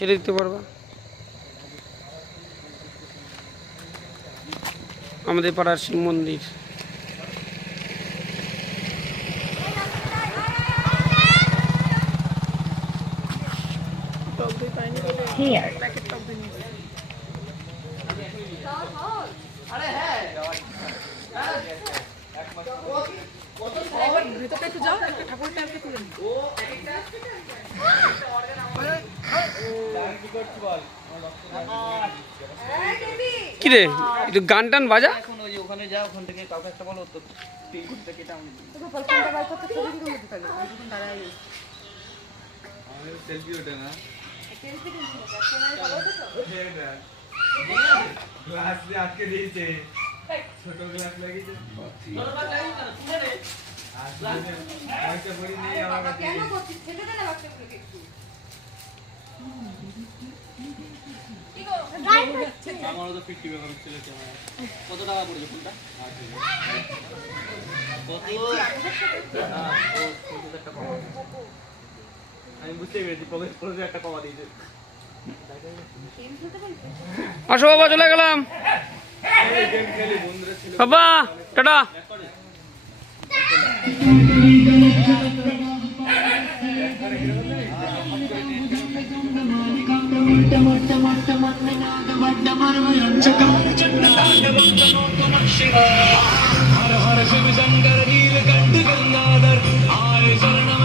ছেড়ে দিতে পারবা। আমাদের পাড়ার শিব মন্দির। কিরে একটু গান টান বাজা। ওখানে যা, ওখান থেকে কাউকে একটা বলো তো সেলফি ওঠে না। গ্লাস দিয়ে আটকে দিয়েছে, ছোট গ্লাস লাগিয়েছে। আমারও তো 50 টাকা ছিল। কত টাকা পড়বে ফোনটা? আমি বুঝতে পেরেছি, পকেট একটা কমা দিয়েছে। আসো বাবা, চলে গেলাম বাবা, টাটা। हर हर शिव शंकर नीलकंठ गंगाधर आए शरणम।